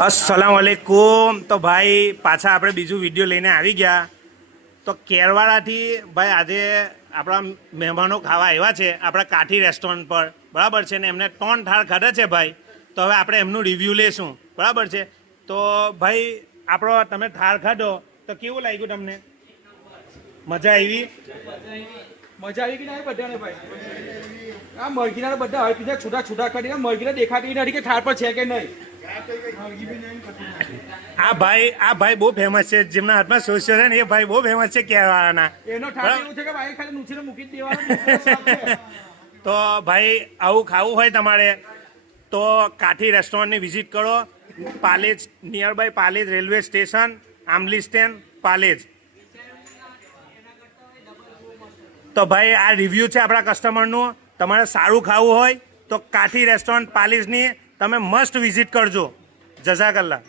अस्सलाम वालेकुम। तो भाई पाछा આપણે બીજું વિડીયો લઈને આવી ગયા। તો કેરવાડાથી ભાઈ આજે આપણા મહેમાનો ખાવા આવ્યા છે આપણા કાઠી રેસ્ટોરન્ટ પર, બરાબર છે ને? એમને 3 થાળ ખાધા છે ભાઈ। તો હવે આપણે એમનું રિવ્યૂ લેશું, બરાબર છે? તો ભાઈ આપણો તમે થાળ ખાધો તો કેવું લાગ્યું તમને? મજા આવી? મજા આવી કે ના બધાને ભાઈ? આ મરઘીના બધા હવે પીધા છૂટા છૂટા કરીને મરઘીને દેખાતી નથી કે થાળ પર છે કે નહીં। આ ભાઈ બહુ ફેમસ છે, જેમના હાથમાં સોશિયલ છે ને એ ભાઈ બહુ ફેમસ છે કેરવાડાના। એનો થાળ એવું છે કે ભાઈ ખાલી નુચીને મૂકી જ દેવાનો। તો ભાઈ આવું ખાવું હોય તમારે તો કાઠી રેસ્ટોરન્ટની વિઝિટ કરો, Palej, nearby Palej railway station, Amli stand, Palej. તો ભાઈ આ રિવ્યૂ છે આપણા કસ્ટમરનું। તમારે સારું ખાવું હોય તો કાઠી રેસ્ટોરન્ટ પાલેજની તમે મસ્ટ વિઝિટ કરજો। જઝાકલ્લા।